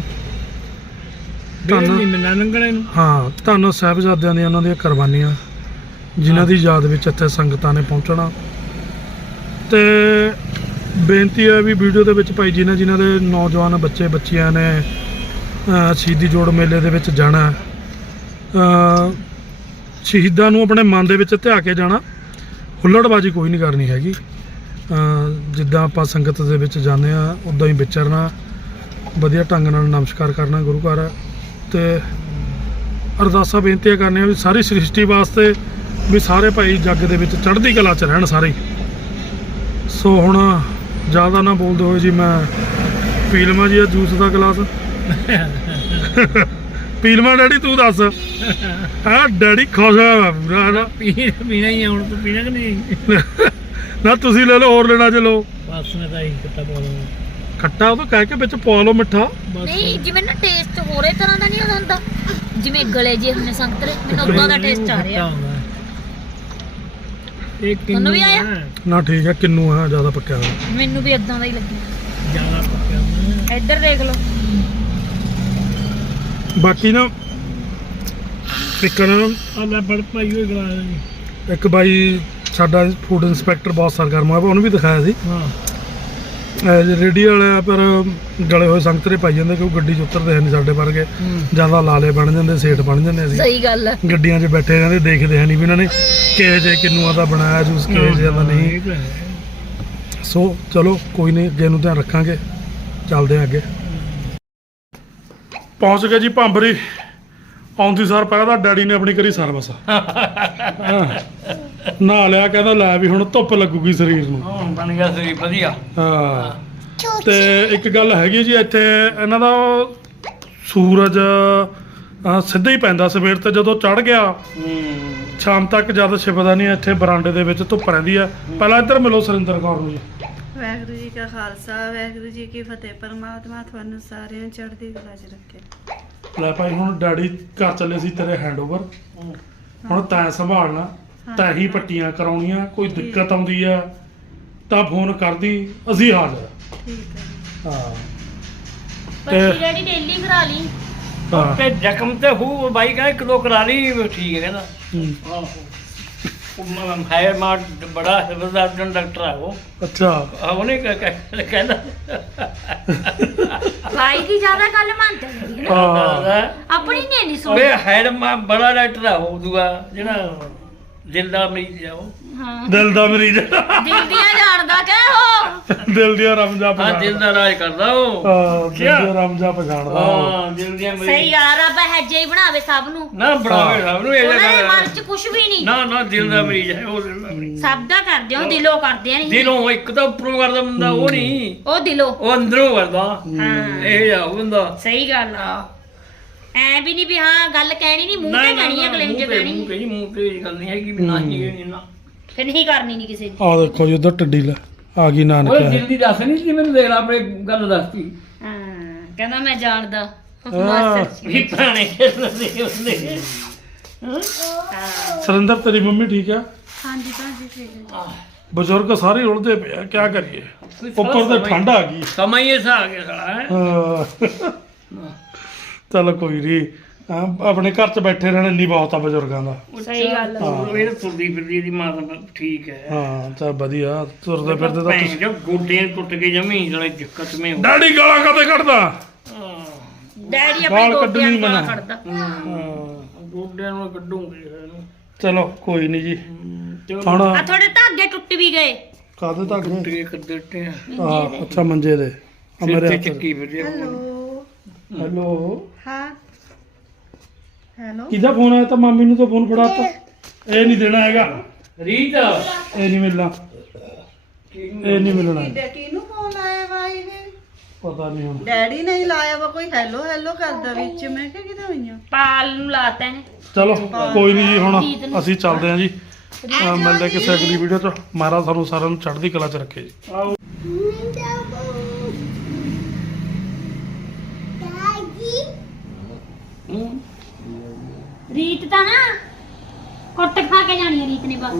S4: ਧੰਨ
S5: ਲੰਘਣੇ ਨੂੰ
S4: ਹਾਂ ਧੰਨ ਸਾਹਿਬਜ਼ਾਦਿਆਂ ਦੀਆਂ ਉਹਨਾਂ ਦੀਆਂ ਕੁਰਬਾਨੀਆਂ ਜਿਨ੍ਹਾਂ ਦੀ ਯਾਦ ਵਿੱਚ ਇੱਥੇ ਸੰਗਤਾਂ ਨੇ ਪਹੁੰਚਣਾ ਤੇ ਬੇਨਤੀ ਹੈ ਵੀ ਵੀਡੀਓ ਦੇ ਵਿੱਚ ਭਾਈ ਜਿਨ੍ਹਾਂ ਜਿਨ੍ਹਾਂ ਦੇ ਨੌਜਵਾਨ ਬੱਚੇ ਬੱਚੀਆਂ ਨੇ ਅਹ, ਸ਼ਹੀਦੀ ਜੋੜ ਮੇਲੇ ਦੇ ਵਿੱਚ ਜਾਣਾ ਅਹ, ਸ਼ਹੀਦਾਂ ਨੂੰ ਆਪਣੇ ਮਨ ਦੇ ਵਿੱਚ ਧਿਆ ਕੇ ਜਾਣਾ ਹੁੱਲੜਬਾਜੀ ਕੋਈ ਨਹੀਂ ਕਰਨੀ ਹੈਗੀ ਅਹ, ਜਿੱਦਾਂ ਆਪਾਂ ਸੰਗਤ ਦੇ ਵਿੱਚ ਜਾਂਦੇ ਆ ਉਦਾਂ ਹੀ ਵਿਚਰਨਾ ਵਧੀਆ ਢੰਗ ਨਾਲ ਨਮਸਕਾਰ ਕਰਨਾ ਗੁਰੂ ਘਰ ਤੇ ਅਰਦਾਸਾਂ ਬੇਨਤੀਆਂ ਕਰਨੀਆਂ ਵੀ ਸਾਰੀ ਸ੍ਰਿਸ਼ਟੀ ਵਾਸਤੇ ਵੀ ਸਾਰੇ ਭਾਈ ਜੱਗ ਦੇ ਵਿੱਚ ਚੜ੍ਹਦੀ ਕਲਾ 'ਚ ਰਹਿਣ ਸਾਰੇ ਹੀ। ਸੋ ਹੁਣ ਜ਼ਿਆਦਾ ਨਾ ਬੋਲਦੇ ਹੋਏ ਜੀ ਮੈਂ ਪੀ ਲਵਾਂ ਜੀ ਇਹ ਜੂਸ ਦਾ ਗਲਾਸ ਪੀ ਲਵਾਂ ਡੈਡੀ ਤੂੰ ਦੱਸ ਹਾਂ ਡੈਡੀ ਖੁਸ਼ ਹੋਇਆ ਪੂਰਾ ਹੈ ਨਾ
S5: ਪੀਣਾ ਹੀ ਆ ਹੁਣ ਤੂੰ ਪੀਣਾ ਕਿ ਨਹੀਂ
S4: ਨਾ ਤੁਸੀਂ ਲੈ ਲਓ ਹੋਰ ਲੈਣਾ ਚਲੋ
S5: ਬਸ ਮੈਂ ਤਾਂ ਇਹੀ ਕਿੱਤਾ ਬੋਲਾਂ
S4: ਖੱਟਾ ਉਹ ਤਾਂ ਕਹਿ ਕੇ ਵਿੱਚ ਪਾ ਲਓ ਮਿੱਠਾ
S3: ਨਹੀਂ ਜਿਵੇਂ ਨਾ ਟੇਸਟ ਹੋਰੇ ਤਰ੍ਹਾਂ ਦਾ ਨਹੀਂ ਹੁੰਦਾ ਜਿਵੇਂ ਗਲੇ ਜੇ ਹੁੰਦੇ ਸੰਤਰੇ ਮੈਨੂੰ ਉਦਾਂ ਦਾ ਟੇਸਟ ਆ ਰਿਹਾ
S5: ਇਹ
S3: ਤੁਹਾਨੂੰ ਵੀ ਆਇਆ?
S4: ਨਾ ਠੀਕ ਹੈ ਕਿੰਨੂ ਹੈ ਜ਼ਿਆਦਾ ਪੱਕਿਆ ਹੋਇਆ
S3: ਮੈਨੂੰ ਵੀ ਇਦਾਂ ਦਾ ਹੀ ਲੱਗਿਆ
S5: ਜ਼ਿਆਦਾ ਪੱਕਿਆ ਹੋਇਆ।
S3: ਇੱਧਰ ਦੇਖ ਲਓ
S4: ਬਾਕੀ ਨਾ ਇੱਕ ਨਾ
S5: ਆ ਲੈ ਬੜ ਪਾਈ ਹੋਈ ਗਲਾ
S4: ਇੱਕ ਬਾਈ ਸਾਡਾ ਫੂਡ ਇੰਸਪੈਕਟਰ ਬਹੁਤ ਸਰਗਰਮ ਹੋਇਆ ਉਹਨੂੰ ਵੀ ਦਿਖਾਇਆ ਸੀ
S5: ਹਾਂ
S4: ਰੇਡੀ ਵਾਲਾ ਪਰ ਗਲੇ ਹੋਏ ਸੰਗਤਰੇ ਪਾਈ ਜਾਂਦੇ ਕਿਉਂਕਿ ਗੱਡੀ 'ਚ ਉਤਰਦੇ ਹੈ ਨਹੀਂ ਸਾਡੇ ਵਰਗੇ ਜ਼ਿਆਦਾ ਲਾਲੇ ਬਣ ਜਾਂਦੇ ਸੇਠ ਬਣ ਜਾਂਦੇ ਅਸੀਂ
S3: ਸਹੀ ਗੱਲ ਹੈ
S4: ਗੱਡੀਆਂ 'ਚ ਬੈਠੇ ਰਹਿੰਦੇ ਦੇਖਦੇ ਹੈ ਨਹੀਂ ਵੀ ਇਹਨਾਂ ਨੇ ਕਿਹੇ ਜੇ ਕਿੰਨੂਆਂ ਦਾ ਬਣਾਇਆ ਜੂਸ ਕਿਹੇ ਜਿਹਾ ਦਾ ਨਹੀਂ ਸੋ ਚਲੋ ਕੋਈ ਨਹੀਂ ਅੱਗੇ ਨੂੰ ਧਿਆਨ ਰੱਖਾਂਗੇ ਚੱਲਦੇ ਹਾਂ ਅੱਗੇ ਪਹੁੰਚ ਗਏ ਜੀ ਭਾਂਬਰੀ ਆਉਂਦੀ ਸਾਰ ਪਹਿਲਾਂ ਤਾਂ ਡੈਡੀ ਨੇ ਆਪਣੀ ਕਰੀ ਸਰਵਿਸ ਨਹਾ ਲਿਆ ਕਹਿੰਦਾ ਲੈ ਵੀ ਹੁਣ ਧੁੱਪ ਲੱਗੂਗੀ ਸਰੀਰ ਨੂੰ
S5: ਹੁਣ ਬਣ ਗਿਆ ਸਰੀਰ ਵਧੀਆ
S4: ਹਾਂ ਤੇ ਇੱਕ ਗੱਲ ਹੈਗੀ ਜੀ ਇੱਥੇ ਇਹਨਾਂ ਦਾ ਸੂਰਜ ਅਹ, ਸਿੱਧਾ ਹੀ ਪੈਂਦਾ ਸਵੇਰ ਤੇ ਜਦੋਂ ਚੜ ਗਿਆ ਸ਼ਾਮ ਤੱਕ ਜਦ ਛਿਪਦਾ ਨਹੀਂ ਇੱਥੇ ਬਰਾਂਡੇ ਦੇ ਵਿੱਚ ਧੁੱਪ ਰਹਿੰਦੀ ਆ ਪਹਿਲਾਂ ਇੱਧਰ ਮਿਲੋ ਸੁਰਿੰਦਰ ਕੌਰ ਨੂੰ ਜੀ
S6: ਵਾਹਿਗੁਰੂ ਜੀ ਕਾ ਖਾਲਸਾ ਵਾਹਿਗੁਰੂ ਜੀ ਕੀ ਫਤਿਹ ਪਰਮਾਤਮਾ ਤੁਹਾਨੂੰ ਸਾਰਿਆਂ ਨੂੰ ਚੜ੍ਹਦੀ ਕਲਾ 'ਚ ਰੱਖੇ
S4: ਲੈ ਭਾਈ ਹੁਣ ਡੈਡੀ ਘਰ ਚੱਲੇ ਸੀ ਤੇਰੇ ਹੈਂਡਓਵਰ ਹੁਣ ਤੈਂ ਸੰਭਾਲਣਾ ਤੈਂ ਹੀ ਪੱਟੀਆਂ ਕਰਾਉਣੀਆਂ ਕੋਈ ਦਿੱਕਤ ਆਉਂਦੀ ਆ ਤਾਂ ਫੋਨ ਕਰਦੀ ਅਸੀਂ ਹਾਜ਼ਰ
S6: ਠੀਕ ਹੈ
S4: ਹਾਂ
S3: ਪੱਟੀ ਡੈਡੀ ਡੇਲੀ ਕਰਾ ਲਈ
S4: ਹਾਂ
S5: ਤੇ ਜ਼ਖਮ ਤੇ ਹੂ ਬਾਈ ਕਹਿੰਦਾ ਇੱਕ ਦੋ ਕਰਾ ਲਈ ਠੀਕ ਹੈ ਕਹਿੰਦਾ
S4: ਹੂੰ।
S5: ਆਹੋ ਹੈ ਮਾਂ ਬੜਾ ਜ਼ਬਰਦਸਤ ਡਾਕਟਰ ਆ ਉਹ
S4: ਅੱਛਾ
S5: ਆ ਉਹਨੇ ਕ- ਕ- ਕਹਿੰਦਾ
S3: ਭਾਈ ਦੀ ਜ਼ਿਆਦਾ ਗੱਲ ਮੰਨਦੇ ਨਹੀਂ ਨਾ
S4: ਹਾਂ
S3: ਆਪਣੀ ਨਹੀਂ ਨਹੀਂ ਸੁਣ
S5: ਓਏ ਹੈਡ ਮਾਂ ਬੜਾ ਡਾਕਟਰ ਆ ਉਹ ਦੂਆ ਜਿਹੜਾ ਦਿਲ ਦਾ ਮਰੀਜ਼ ਆ ਉਹ
S3: ਹਾਂ
S4: ਦਿਲ ਦਾ ਮਰੀਜ਼
S3: ਦਿਲ ਦੀਆਂ ਜਾਣਦਾ ਕਿ ਉਹ
S4: ਦਿਲ ਦੀਆਂ ਰਮਜਾ
S5: ਹਾਂ
S4: ਪਛਾਣ
S5: ਦਿਲ ਦਾ ਇਲਾਜ ਕਰਦਾ ਉਹ
S4: ਹਾਂ ਦਿਲ ਦੀਆਂ ਰਮਜਾ ਪਛਾਣਦਾ ਉਹ।
S5: ਹਾਂ ਦਿਲ ਦੀਆਂ
S3: ਸਹੀ
S5: ਮਰੀਜ਼
S3: ਗੱਲ ਰੱਬ ਹੈਜੇ ਹੀ ਬਣਾਵੇ ਸਭ ਨੂੰ
S5: ਨਾ ਬਣਾਵੇ ਸਭ ਨੂੰ ਇਹ
S3: ਉਹਨਾਂ ਦੇ
S5: ਜਿਹਾ
S3: ਮਨ 'ਚ ਕੁਝ ਵੀ ਨਹੀਂ
S5: ਨਾ ਨਾ ਦਿਲ ਦਾ ਮਰੀਜ਼ ਹੈ ਉਹ ਦਿਲ ਦਾ ਮਰੀਜ਼
S3: ਸਭ ਦਾ ਕਰਦੇ ਹੋ ਦਿਲੋਂ ਕਰਦੇ ਆ ਨਹੀਂ
S5: ਦਿਲੋਂ ਇੱਕ ਤਾਂ ਉੱਪਰੋਂ ਕਰਦਾ ਬੰਦਾ ਉਹ ਨਹੀਂ
S3: ਉਹ ਦਿਲੋਂ
S5: ਉਹ ਅੰਦਰੋਂ ਕਰਦਾ
S3: ਹਾਂ
S5: ਇਹ ਜਾ ਉਹ ਬੰਦਾ
S3: ਸਹੀ ਗੱਲ ਆ ਐ ਵੀ ਨਹੀਂ ਵੀ ਹਾਂ ਗੱਲ ਕਹਿਣੀ ਨਹੀਂ ਮੂੰਹ ਤੇ ਕਹਿਣੀ ਹੈ ਅਗਲੇ ਨੂੰ ਜੇ
S5: ਮੂੰਹ
S3: ਕਹਿਣੀ
S5: ਤੇ ਮੂੰਹ ਤੇ ਇਹ ਗੱਲ ਨਹੀਂ ਹੈਗੀ ਵੀ ਨਾ ਹੀ ਇਹ ਨਾ
S3: ਫਿਰ ਨਹੀਂ ਕਰਨੀ ਨਹੀਂ ਕਿਸੇ ਦੀ
S4: ਆਹ ਦੇਖੋ ਜੀ ਉਧਰ ਟੱਡੀ ਲੈ ਆ ਗਈ
S5: ਉਹ
S4: ਨਾਨਕਿਆ
S5: ਦਿਲ ਦੀ ਦੱਸ ਨਹੀਂ ਸੀ ਮੈਨੂੰ ਦੇਖ ਲਾ ਆਪਣੇ ਗੱਲ ਦੱਸਤੀ
S3: ਹਾਂ ਕਹਿੰਦਾ ਮੈਂ ਜਾਣਦਾ
S4: ਹਾਂ।
S3: ਮਾਸਟਰ ਜੀ
S5: ਵੀ ਪੁਰਾਣੇ ਕਹਿੰਦੇ ਹੁੰਦੇ
S4: ਸਰਿੰਦਰ ਤੇਰੀ ਮੰਮੀ ਠੀਕ ਆ
S6: ਹਾਂਜੀ ਭਾਜੀ ਠੀਕ ਹੈ
S4: ਬਜ਼ੁਰਗ ਸਾਰੇ ਉਲਝੇ ਪਏ ਆ ਕੀ ਕਰੀਏ ਉੱਪਰ ਤੇ ਠੰਡ ਆ ਗਈ
S5: ਸਮਾਂ ਹੀ ਐਸਾ ਆ ਗਿਆ ਸਾਲਾ ਹੈਂ।
S4: ਹਾਂ। ਚਲੋ ਕੋਈ ਨਹੀਂ ਆਪਣੇ ਘਰ 'ਚ ਬੈਠੇ ਰਹਿਣਾ ਨਹੀਂ ਬਹੁਤ ਆ ਬਜ਼ੁਰਗਾਂ ਦਾ
S3: ਸਹੀ ਗੱਲ ਆ
S5: ਉਹ ਇਹ ਤੁਰਦੀ ਫਿਰਦੀ ਦੀ ਮਾਂ ਤਾਂ ਠੀਕ ਹੈ
S4: ਹਾਂ ਤਾਂ ਵਧੀਆ ਤੁਰਦੇ ਫਿਰਦੇ ਤਾਂ
S5: ਭੈਣ ਜੋ ਗੋਡੇ ਟੁੱਟ ਕੇ ਜਮੀ ਜਲੇ ਦਿੱਕਤ ਮੇ ਹੋ
S4: ਡੈਡੀ ਗਾਲਾਂ ਕਦੇ ਕੱਢਦਾ
S3: ਡੈਡੀ
S4: ਗਾਲ
S3: ਆਪਣੇ
S4: ਕੱਢਣੀ
S3: ਗੋਡਿਆਂ ਨੂੰ
S4: ਮਨਾ।
S3: ਕੱਢਦਾ
S5: ਗੋਡਿਆਂ ਨੂੰ ਕੱਢੂਗੇ ਇਹਨੂੰ
S4: ਚਲੋ ਕੋਈ ਨਹੀਂ ਜੀ
S5: ਚਲੋ
S4: ਹੁਣ
S3: ਆ ਥੋੜੇ ਧਾਗੇ ਟੁੱਟ ਵੀ ਗਏ
S4: ਕਾਦੇ ਤੱਕ
S5: ਟੁੱਟ ਕੇ ਕਰ ਦਿੱਤੇ ਆ
S4: ਹਾਂ ਅੱਛਾ ਮੰਜੇ ਦੇ ਆ ਮੇਰੇ
S5: ਸਿਰ ਤੇ
S4: ਹੱਥ
S5: ਚੱਕੀ ਫਿਰਦੀ ਆ।
S4: ਹੈਲੋ
S6: ਹਾਂ ਹੈਲੋ
S4: ਕਿਹਦਾ ਫੋਨ ਆਇਆ ਤਾਂ ਮਾਮੀ ਨੂੰ ਤਾਂ ਫੋਨ ਫੜਾਤਾ ਇਹ ਨਹੀਂ ਦੇਣਾ ਹੈਗਾ
S5: ਰੀਤ
S4: ਇਹ ਨਹੀਂ ਮਿਲਣਾ ਇਹ ਨਹੀਂ ਮਿਲਣਾ
S6: ਕਿਹਦੇ ਕਿਹਨੂੰ ਫੋਨ ਆਇਆ ਬਾਈ ਨੇ
S4: ਪਤਾ ਨਹੀਂ ਹੁਣ
S6: ਡੈਡੀ ਨੇ ਹੀ ਲਾਇਆ ਵਾ ਕੋਈ ਹੈਲੋ ਹੈਲੋ ਕਰਦਾ ਵਿੱਚ ਮੈਂ ਕਿਹਾ ਕਿਤੇ ਹੋਈਆਂ
S3: ਪਾਲ ਨੂੰ ਲਾਤਾ ਇਹਨੇ
S4: ਚਲੋ ਕੋਈ ਨਹੀਂ ਜੀ ਹੁਣ ਅਸੀਂ ਚੱਲਦੇ ਹਾਂ ਜੀ ਅਹ ਮਿਲਦੇ ਕਿਸੇ ਅਗਲੀ ਵੀਡੀਓ 'ਚ ਮਹਾਰਾਜ ਸਾਨੂੰ ਸਾਰਿਆਂ ਨੂੰ ਚੜ੍ਹਦੀ ਕਲਾ 'ਚ ਰੱਖੇ ਜੀ
S3: ਰੀਤ ਤਾਂ ਨਾ ਕੁੱਟ ਖਾ ਕੇ ਜਾਣੀ ਹੈ ਰੀਤ ਨੇ ਬਸ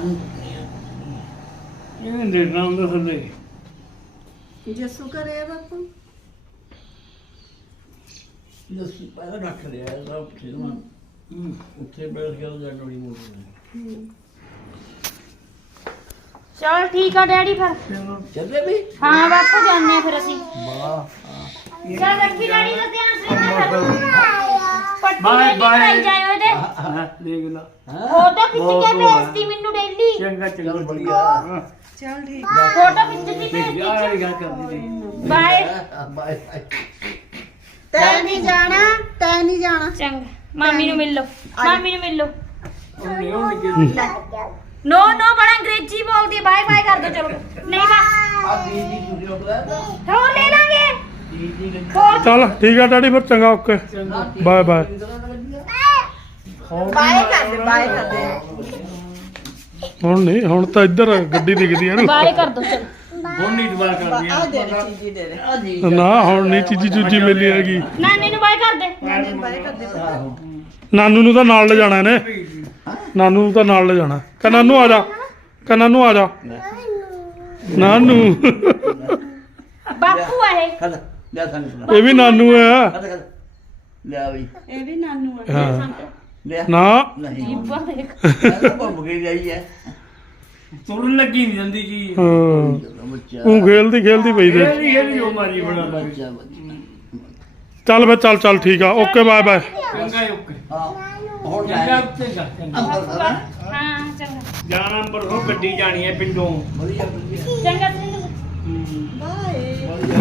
S5: ਇਹ ਦੇਖਣਾ ਹੁੰਦਾ ਥੱਲੇ
S6: ਜੱਸੂ ਕਰੇ ਬਾਪੂ
S7: ਜੱਸੂ ਪਹਿਲਾਂ ਰੱਖ ਲਿਆ ਸਭ ਖੇਡਣਾ ਉੱਥੇ ਬੈਠ ਕੇ ਜਾ ਡੋੜੀ ਮੋੜੀ
S3: ਚਲ ਠੀਕ ਆ ਡੈਡੀ ਫਿਰ
S7: ਚੱਲੇ ਵੀ
S3: ਹਾਂ ਬਾਪੂ ਜਾਂਦੇ ਆ ਫਿਰ ਅਸੀਂ
S7: ਵਾਹ
S3: ਚਲ ਰੱਖੀ ਡੈਡੀ ਦਾ ਧਿਆਨ ਰੱਖਣਾ ਪੱਟੀ
S5: ਬਾਏ
S3: ਨਹੀਂ
S5: ਬਾਏ।
S3: ਕਰਾਈ ਜਾਇਓ ਇਹਦੇ
S5: ਹਾਂ ਦੇਖ ਲਾ
S3: ਫੋਟੋ ਖਿੱਚ ਕੇ ਭੇਜਦੀ ਮੈਨੂੰ ਡੇਲੀ
S5: ਚੰਗਾ ਚੰਗਾ
S7: ਚੱਲ ਬੜੀਆ
S6: ਚੱਲ ਠੀਕ
S3: ਫੋਟੋ ਖਿੱਚਦੀ ਭੇਜਦੀ
S5: ਯਾਰ ਇਹ ਗੱਲ ਕਰਦੀ ਸੀ
S3: ਬਾਏ
S7: ਬਾਏ
S6: ਤੈ ਨਹੀਂ ਜਾਣਾ ਤੈ ਨਹੀਂ ਜਾਣਾ
S3: ਚੰਗਾ ਮਾਮੀ ਨੂੰ ਮਿਲ ਲਓ ਮਾਮੀ ਨੂੰ ਮਿਲ ਲਓ
S5: ਉਹਨੇ ਉਹ ਨਿਕਲ
S3: ਨੋ ਨੋ ਬੜਾ ਅੰਗਰੇਜ਼ੀ ਬੋਲਦੀ ਹੈ ਬਾਏ ਬਾਏ ਕਰ ਦੋ ਚਲੋ ਨਹੀਂ ਬਸ
S7: ਆ ਦੀਦੀ ਤੁਸੀਂ ਉੱਠਦਾ
S3: ਹੋਰ ਲੈ ਲਾਂਗੇ
S7: ਦੀਦੀ ਨੇ
S3: ਹੋਰ
S4: ਚੱਲ ਠੀਕ ਆ ਡੈਡੀ ਫਿਰ ਚੰਗਾ ਓਕੇ ਬਾਏ ਬਾਏ
S6: ਬਾਏ ਕਰ ਦੇ ਬਾਏ ਕਰ ਦੇ
S4: ਹੁਣ ਨਹੀਂ ਹੁਣ ਤਾਂ ਇੱਧਰ ਗੱਡੀ ਦਿਖਦੀ ਆ
S3: ਬਾਏ ਕਰ ਦੋ ਚਲੋ
S5: ਬੋਨੀ ਦੁਬਾਰਾ ਕਰਦੀ ਆ
S6: ਆ ਦੇ ਦੇ ਚੀਜ਼ੀ ਦੇ ਦੇ
S7: ਆ ਜੀ
S4: ਨਾ ਹੁਣ ਨਹੀਂ ਚੀਜੀ ਚੂਜੀ ਮਿਲੀ ਹੈਗੀ
S3: ਨਾਨੀ ਨੂੰ ਬਾਏ ਕਰ ਦੇ
S6: ਨਾਨੀ ਬਾਏ ਕਰ ਦੇ
S4: ਨਾਨੂ ਨੂੰ ਤਾਂ ਨਾਲ ਲੈ ਜਾਣਾ ਇਹਨੇ ਨਾਨੂ ਨੂੰ ਤਾਂ ਨਾਲ ਲੈ ਜਾਣਾ ਕਹ ਨਾਨੂ ਆ ਜਾ ਕਹ ਨਾਨੂ ਆ ਜਾ ਨਾਨੂ
S3: ਬਾਪੂ ਆ ਇਹ
S7: ਖੜ ਲੈ ਸਾਨੂੰ
S4: ਇਹ ਵੀ ਨਾਨੂ ਹੈ
S7: ਖੜ ਖੜ ਲੈ ਬਈ
S6: ਇਹ ਵੀ ਨਾਨੂ ਆ
S4: ਹਾਂ
S7: ਲੈ
S4: ਨਾ
S7: ਨਹੀਂ
S3: ਜੀਬਾ ਦੇਖ
S7: ਇਹ ਤਾਂ ਭੁੱਲ ਗਈ ਜਾਈ ਹੈ
S5: ਤੁਰਨ ਲੱਗੀ ਨਹੀਂ ਜਾਂਦੀ ਜੀ
S4: ਹਾਂ
S7: ਬੱਚਾ
S4: ਉਹ ਖੇਲਦੀ ਖੇਲਦੀ ਪਈ ਦੇ
S5: ਇਹ ਇਹ ਜੋ ਮਾਰੀ ਬਣਾ ਲਾ
S7: ਬੱਚਾ ਬੱਚਾ
S4: ਚੱਲ ਬਈ ਚੱਲ ਚੱਲ ਠੀਕ ਆ ਓਕੇ ਬਾਏ ਬਾਏ
S5: ਚੰਗਾ ਓਕੇ
S7: ਹਾਂ ਹੁਣ
S5: ਚੰਗਾ
S7: ਜਾ
S5: ਚੰਗਾ ਚੰਗਾ
S3: ਹਾਂ ਚੰਗਾ
S5: ਜਾਣਾ ਨੰਬਰ ਉਹ ਗੱਡੀ ਜਾਣੀ ਹੈ ਪਿੰਡੋਂ
S7: ਵਧੀਆ ਵਧੀਆ
S3: ਚੰਗਾ ਚੰਗਾ
S6: ਬਾਏ